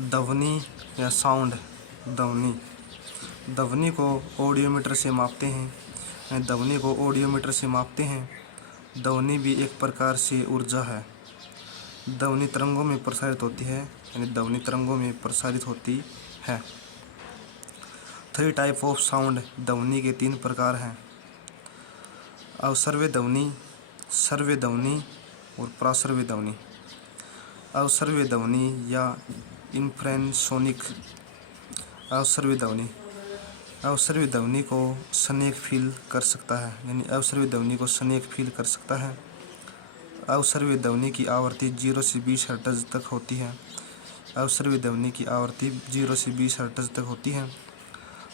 ध्वनि या साउंड। ध्वनि ध्वनि को ऑडियोमीटर से मापते हैं। ध्वनि को ऑडियोमीटर से मापते हैं। ध्वनि भी एक प्रकार से ऊर्जा है। ध्वनि तरंगों में प्रसारित होती है, यानी ध्वनि तरंगों में प्रसारित होती है। 3 टाइप ऑफ साउंड। ध्वनि के 3 प्रकार हैं। अवश्रव्य ध्वनि, श्रव्य ध्वनि और प्राश्रव्य ध्वनि। अवश्रव्य ध्वनि या इंफ्रासोनिक। अवश्रव्य ध्वनि अवश्रव्य ध्वनि को स्नेक फील कर सकता है, यानी अवश्रव्य ध्वनि को स्नेक फील कर सकता है। अवश्रव्य ध्वनि की आवृत्ति 0 से 20 हर्ट्ज तक होती है। अवश्रव्य ध्वनि की आवृत्ति 0 से 20 हर्ट्ज तक होती है।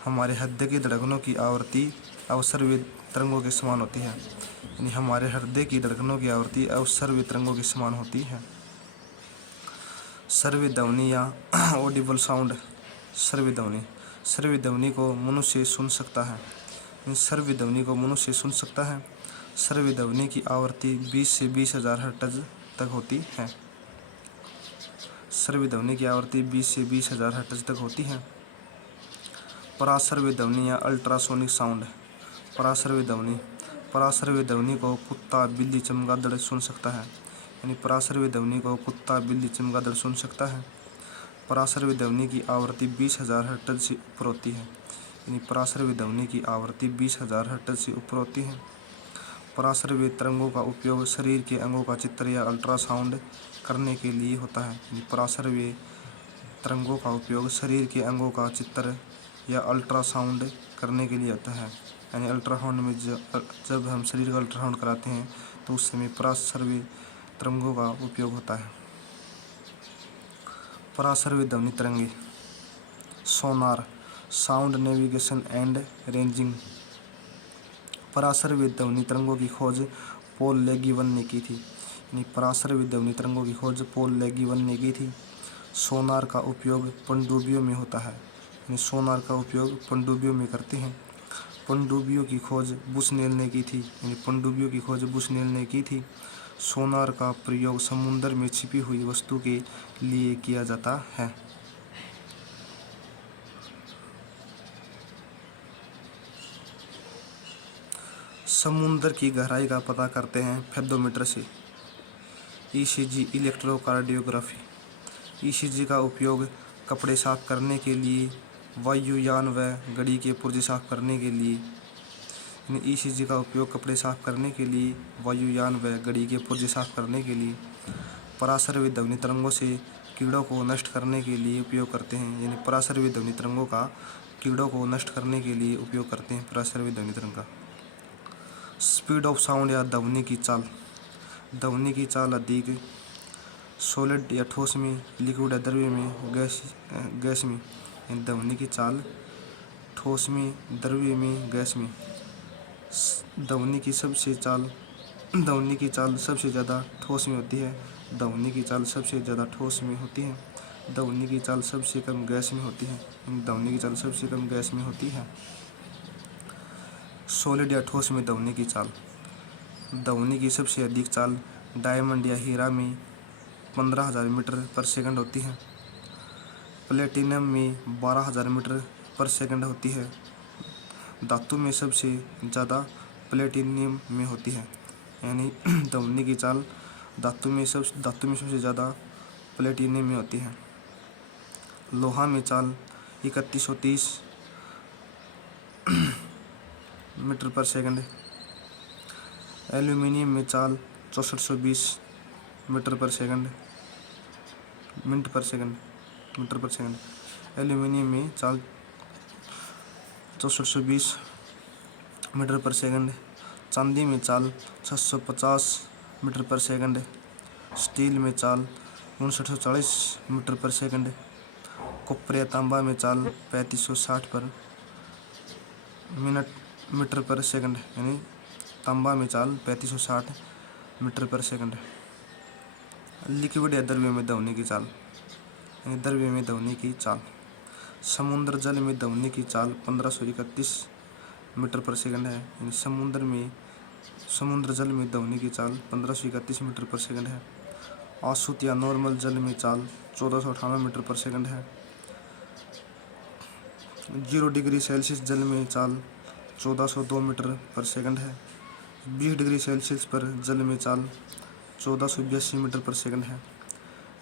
हमारे हृदय की धड़कनों की आवृत्ति अवश्रव्य तरंगों के समान होती है, यानी हमारे हृदय की धड़कनों की आवृत्ति अवश्रव्य तरंगों के समान होती है। श्रव्य ध्वनि या ऑडिबल साउंड। श्रव्य ध्वनि श्रव्य ध्वनि को मनुष्य सुन सकता है। श्रव्य ध्वनि को मनुष्य सुन सकता है। श्रव्य ध्वनि की आवृत्ति 20 से 20,000 हर्ट्ज तक होती है। श्रव्य ध्वनि की आवृत्ति 20 से 20,000 हर्ट्ज तक होती है। पराश्रव्य ध्वनि या अल्ट्रासोनिक साउंड। पराश्रव्य ध्वनि को कुत्ता, बिल्ली, चमगादड़ सुन सकता है, यानी पराश्रव्य ध्वनि को कुत्ता, बिल्ली, चमगादड़ सुन सकता है। पराश्रव्य ध्वनि की आवृत्ति 20,000 हर्ट्ज से ऊपर होती है, यानी पराश्रव्य ध्वनि की आवृत्ति 20,000 हर्ट्ज से ऊपर होती है। पराश्रव्य तरंगों का उपयोग शरीर के अंगों का चित्र या अल्ट्रासाउंड करने के लिए होता है। यानी पराश्रव्य तरंगों का उपयोग शरीर के अंगों का चित्र या अल्ट्रासाउंड करने के लिए होता है। यानी अल्ट्रासाउंड में जब हम शरीर का अल्ट्रासाउंड कराते हैं तो उस समय पराश्रव्य तरंगों का उपयोग होता है। पराश्रव्य ध्वनि तरंगे। सोनार, साउंड नेविगेशन एंड रेंजिंग। पराश्रव्य ध्वनि तरंगों की खोज पॉल लेगिवन ने की थी, यानी पराश्रव्य ध्वनि तरंगों की खोज पॉल लेगिवन ने की थी। सोनार का उपयोग पनडुब्बियों में होता है, यानी सोनार का उपयोग पनडुब्बियों में करते हैं। पनडुब्बियों की खोज बुशनेल ने की थी, यानी पनडुब्बियों की खोज बुशनेल ने की थी। सोनार का प्रयोग समुद्र में छिपी हुई वस्तु के लिए किया जाता है। समुद्र की गहराई का पता करते हैं फेथोमीटर से। ECG, electrocardiography. ईसीजी का उपयोग कपड़े साफ करने के लिए, वायुयान व गाड़ी के पुर्जे साफ करने के लिए। ईसीजी का उपयोग कपड़े साफ करने के लिए, वायुयान व गाड़ी के पुर्जे साफ करने के लिए। पराश्रव्य ध्वनि तरंगों से कीड़ों को नष्ट करने के लिए उपयोग करते हैं, यानी पराश्रव्य ध्वनि तरंगों का कीड़ों को नष्ट करने के लिए उपयोग करते हैं पराश्रव्य ध्वनि तरंग का। स्पीड ऑफ साउंड या ध्वनि की चाल। ध्वनि की चाल अधिक सॉलिड या ठोस में, लिक्विड या द्रव्य में, गैस में। ध्वनि की चाल ठोस में, द्रव्य में, गैस में। ध्वनि की चाल सबसे ज़्यादा ठोस में होती है। ध्वनि की चाल सबसे ज़्यादा ठोस में होती है। ध्वनि की चाल सबसे कम गैस में होती है। ध्वनि की चाल सबसे कम गैस में होती है। सॉलिड या ठोस में ध्वनि की चाल। ध्वनि की सबसे अधिक चाल डायमंड या हीरा में 15,000 मीटर पर सेकंड होती है। प्लेटिनम में 12,000 मीटर पर सेकंड होती है। धातु में सबसे ज़्यादा प्लेटिनियम में होती है, यानी ध्वनि की चाल धातु में सबसे ज़्यादा प्लेटिनियम में होती है। लोहा में चाल 3130 मीटर पर सेकंड। एल्यूमिनियम में चाल 6420 मीटर पर सेकंड। एल्यूमिनियम में चाल 6420 मीटर पर सेकंड। चांदी में चाल 650 मीटर पर सेकंड। स्टील में चाल 5940 मीटर पर सेकंड। कॉपर या तांबा में चाल 3560 पर मीटर पर सेकंड, यानी तांबा में चाल 3560 मीटर पर सेकंड। लिक्विड या द्रव्य में ध्वनि की चाल, यानी द्रव्य में ध्वनि की चाल। समुद्र जल में ध्वनि की चाल 1531 मीटर पर सेकंड है, यानी समुद्र जल में ध्वनि की चाल 1531 मीटर पर सेकंड है। आशुत या नॉर्मल जल में चाल 1498 मीटर पर सेकंड है। 0 डिग्री सेल्सियस जल में चाल 1402 मीटर पर सेकंड है। 20 डिग्री सेल्सियस पर जल में चाल 1482 मीटर पर सेकंड है।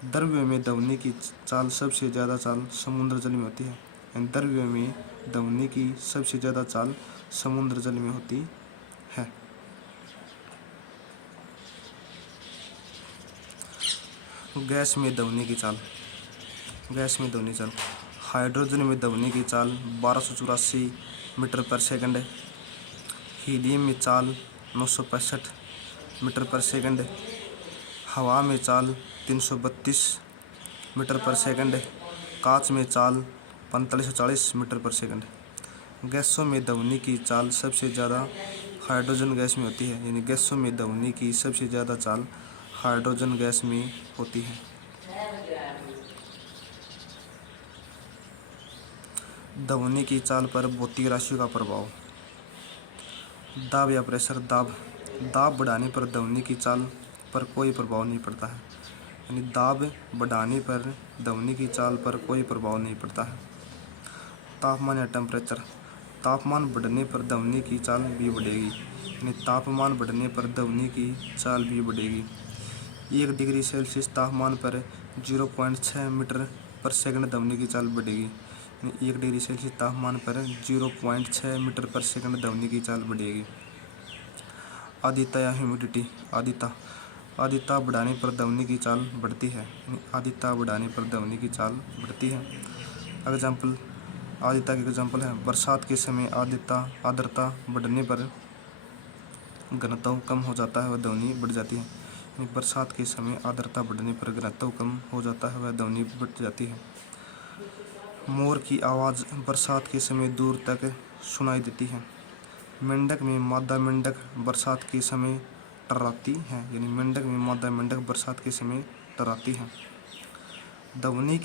द्रव्य में ध्वनि की चाल सबसे ज़्यादा चाल समुद्र जल में होती है। द्रव्य में ध्वनि की सबसे ज़्यादा चाल समुद्र जल में होती है। गैस में ध्वनि की चाल। गैस में ध्वनि चाल। हाइड्रोजन में ध्वनि की चाल 1284 मीटर पर सेकंड है। हीलियम में चाल 965 मीटर पर सेकंड है। हवा में चाल 332 मीटर पर सेकंड है। कांच में चाल 4540 मीटर पर सेकंड है। गैसों में ध्वनि की चाल सबसे ज़्यादा हाइड्रोजन गैस में होती है। यानी गैसों में ध्वनि की सबसे ज़्यादा चाल हाइड्रोजन गैस में होती है। ध्वनि की चाल पर भौतिक राशियों का प्रभाव। दाब या प्रेशर। दाब बढ़ाने पर ध्वनि की चाल पर कोई प्रभाव नहीं पड़ता है। यानी दाब बढ़ाने पर ध्वनि की चाल पर कोई प्रभाव नहीं पड़ता है। तापमान या टेम्परेचर। तापमान बढ़ने पर ध्वनि की चाल भी बढ़ेगी। यानी तापमान बढ़ने पर ध्वनि की चाल भी बढ़ेगी। 1 डिग्री सेल्सियस तापमान पर 0.6 मीटर पर सेकंड ध्वनि की चाल बढ़ेगी। 1 डिग्री सेल्सियस तापमान पर 0.6 मीटर पर सेकंड ध्वनि की चाल बढ़ेगी। आर्द्रता या ह्यूमिडिटी। आर्द्रता बढ़ाने पर ध्वनि की चाल बढ़ती है। आर्द्रता बढ़ाने पर ध्वनि की चाल बढ़ती है। एग्जाम्पल। आर्द्रता के एग्जाम्पल है बरसात के समय आर्द्रता बढ़ने पर घनत्व कम हो जाता है व ध्वनि बढ़ जाती है। बरसात के समय आर्द्रता बढ़ने पर घनत्व कम हो जाता है व ध्वनि बढ़ जाती है। मोर की आवाज़ बरसात के समय दूर तक सुनाई देती है। मेंढक में मादा मेंढक बरसात के समय टर्राती है। यानी मेंढक में मादा मेंढक बरसात के समय टर्राती है। ध्वनि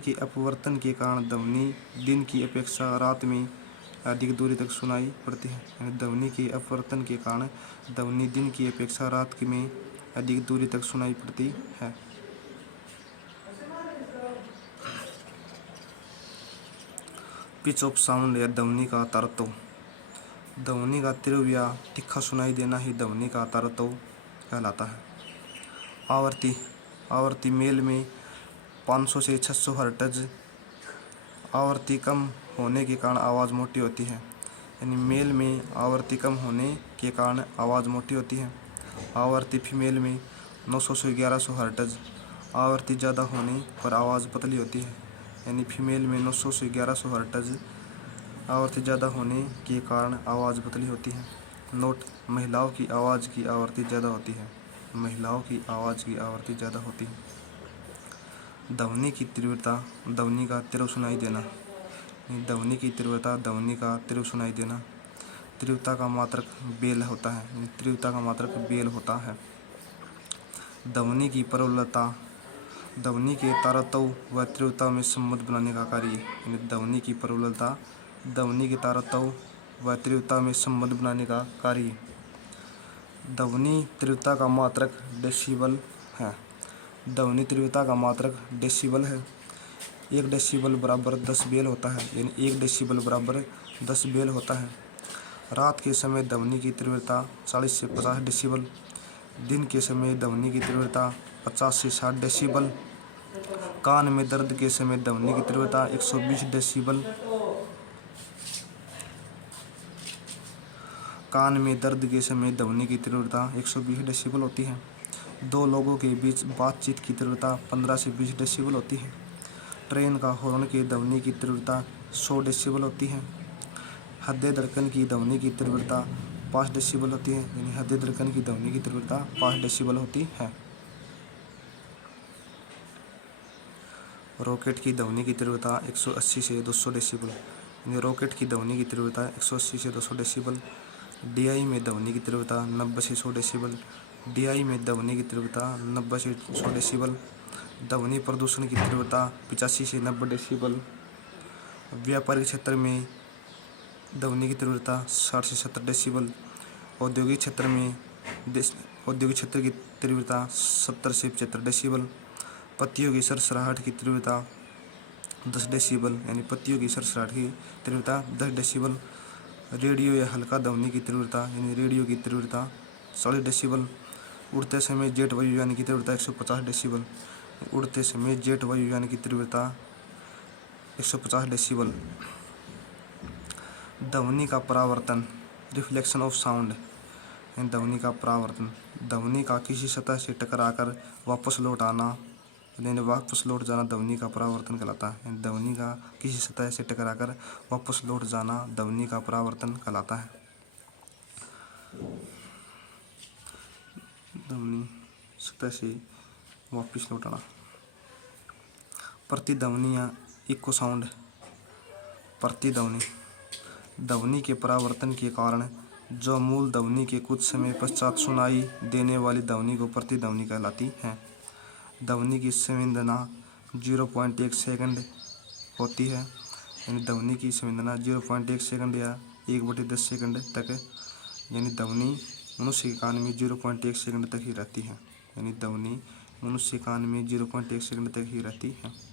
के अपवर्तन के कारण ध्वनि दिन की अपेक्षा रात में अधिक दूरी तक सुनाई पड़ती है। यानी ध्वनि के अपवर्तन के कारण ध्वनि दिन की अपेक्षा रात में अधिक दूरी तक सुनाई पड़ती है। पिच ऑफ साउंड या ध्वनि का तारतम्य। ध्वनि का तीव्र या तीखा सुनाई देना ही ध्वनि का तारतम्य कहलाता है। आवृत्ति मेल में 500 से 600 हर्ट्ज। आवृत्ति कम होने के कारण आवाज़ मोटी होती है। यानी मेल में आवृत्ति कम होने के कारण आवाज़ मोटी होती है। आवृत्ति फीमेल में 900 से 1100 हर्ट्ज। आवृत्ति ज़्यादा होने पर आवाज़ पतली होती है। यानी फीमेल में 900 से 1100 हर्ट्ज। आवृत्ति ज़्यादा होने के कारण आवाज़ पतली होती है। नोट। महिलाओं की आवाज़ की आवृत्ति ज़्यादा होती है। महिलाओं की आवाज़ की आवृत्ति ज़्यादा होती है। ध्वनि की तीव्रता। ध्वनि का तीव्र सुनाई देना। ध्वनि की तीव्रता। ध्वनि का तीव्र सुनाई देना। तीव्रता का मात्रक बेल होता है। तीव्रता का मात्रक बेल होता है। ध्वनि की प्रबलता। ध्वनि के तारतम्य व तीव्रता में संबंध बनाने का कार्य। यानी ध्वनि की प्रबलता ध्वनि के तारतम्य व तीव्रता में संबंध बनाने का कार्य। ध्वनि तीव्रता का मात्रक डेसिबल है। ध्वनि तीव्रता का मात्रक डेसिबल है। 1 डेसिबल बराबर 10 बेल होता है। यानी 1 डेसिबल बराबर 10 बेल होता है। रात के समय ध्वनि की तीव्रता 40 से 50 डेसिबल। दिन के समय ध्वनि की तीव्रता 50 से 60 डेसिबल। कान में दर्द के समय ध्वनि की तीव्रता 120 डेसिबल। कान में दर्द के समय ध्वनि की तीव्रता 120 डेसिबल होती है। 2 लोगों के बीच बातचीत की तीव्रता 15 से 20 डेसिबल होती है। ट्रेन का हॉर्न की ध्वनि की तीव्रता 100 डेसिबल होती है। हृदय धड़कन की ध्वनि की तीव्रता 5 डेसिबल होती है। यानी हृदय धड़कन की ध्वनि की तीव्रता 5 डेसिबल होती है। रॉकेट की ध्वनि की तीव्रता 180 से 200 डेसिबल। यानी रॉकेट की ध्वनि की तीव्रता 180 से 200 डेसिबल। DI में ध्वनि की तीव्रता 90 से 100 डेसिबल। DI में ध्वनि की तीव्रता 90 से 100 डेसिबल। ध्वनि प्रदूषण की तीव्रता 85 से 90 डेसिबल। व्यापारिक क्षेत्र में ध्वनि की तीव्रता 60 से 70 डेसिबल। औद्योगिक क्षेत्र की तीव्रता 70 से 75 डेसिबल। पत्तियों की सरसराहट की तीव्रता 10 डेसिबल, यानी पत्तियों की सरसराहट की तीव्रता 10 डेसिबल। रेडियो या हल्का ध्वनि की तीव्रता, यानी रेडियो की तीव्रता 40 डेसिबल। उड़ते समय जेट वायुयान की तीव्रता 150 डेसिबल। उड़ते समय जेट वायुयान की तीव्रता 150 डेसिबल। ध्वनि का परावर्तन, रिफ्लेक्शन ऑफ साउंड, ध्वनि का परावर्तन, ध्वनि का किसी सतह से टकराकर वापस लौट आना, यानी वापस लौट जाना ध्वनि का परावर्तन कहलाता है। ध्वनि का किसी सतह से टकराकर वापस लौट जाना ध्वनि का परावर्तन कहलाता है। ध्वनि सतह से वापस लौट आना। प्रतिध्वनि या इको साउंड, प्रतिध्वनि, ध्वनि के परावर्तन के कारण जो मूल ध्वनि के कुछ समय पश्चात सुनाई देने वाली ध्वनि को प्रतिध्वनि कहलाती है। ध्वनि की संवेदना 0.1 सेकंड होती है, यानी ध्वनि की संवेदना 0.1 सेकंड या 1/10 सेकंड तक, यानी ध्वनि मनुष्य के कान में 0.1 सेकंड तक ही रहती है, यानी ध्वनि मनुष्य के कान में 0.1 सेकंड तक ही रहती है।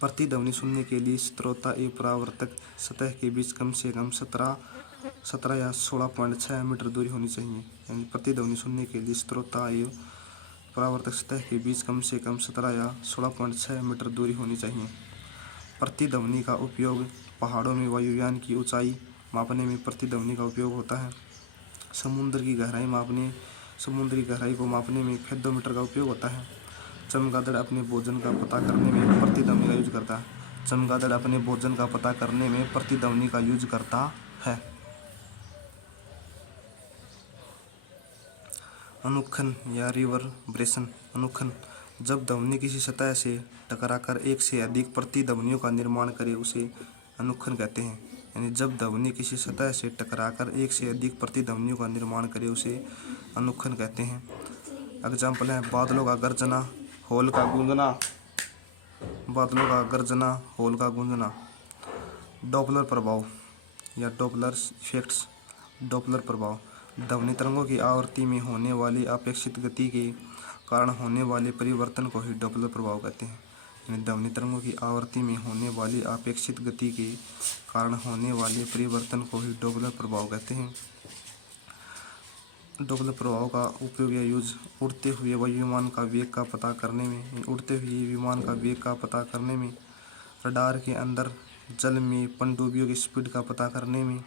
प्रतिध्वनि सुनने के लिए श्रोता एवं परावर्तक सतह के बीच कम से कम 17 या 16.6 मीटर दूरी होनी चाहिए, यानी प्रतिध्वनि सुनने के लिए श्रोता एवं परावर्तक सतह के बीच कम से कम 17 या 16.6 मीटर दूरी होनी चाहिए। प्रतिध्वनि का उपयोग पहाड़ों में वायुयान की ऊंचाई मापने में प्रतिध्वनि का उपयोग होता है। समुद्री गहराई को मापने में फेथोमीटर का उपयोग होता है। चमगादड़ अपने भोजन का पता करने में प्रतिध्वनि का यूज करता है। चमगादड़ अपने भोजन का पता करने में प्रतिध्वनि का यूज करता है। अनुख्खन या रिवर्बरेशन, अनुख्खन, जब ध्वनि किसी सतह से टकराकर एक से अधिक प्रतिध्वनियों का निर्माण करे उसे अनुख्खन कहते हैं, यानी जब ध्वनि किसी सतह से टकराकर एक से अधिक प्रतिध्वनियों का निर्माण करे उसे अनुख्खन कहते हैं। एग्जाम्पल है बादलों का गर्जना, होल का गूंजना, बादलों का गर्जना, होल का गूंजना। डॉपलर प्रभाव या डॉपलर इफेक्ट्स, डॉपलर प्रभाव, ध्वनि तरंगों की आवृत्ति में होने वाली अपेक्षित गति के कारण होने वाले परिवर्तन को ही डॉपलर प्रभाव कहते हैं, यानी ध्वनि तरंगों की आवृत्ति में होने वाली अपेक्षित गति के कारण होने वाले परिवर्तन को ही डॉपलर प्रभाव कहते हैं। डॉपलर प्रभाव का उपयोग या यूज उड़ते हुए विमान का वेग का पता करने में, रडार के अंदर जल में पनडुब्बियों की स्पीड का पता करने में,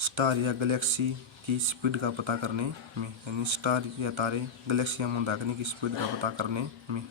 स्टार या गैलेक्सी की स्पीड का पता करने में, यानी स्टार या तारे, गैलेक्सियां मंदाकिनी की स्पीड का पता करने में।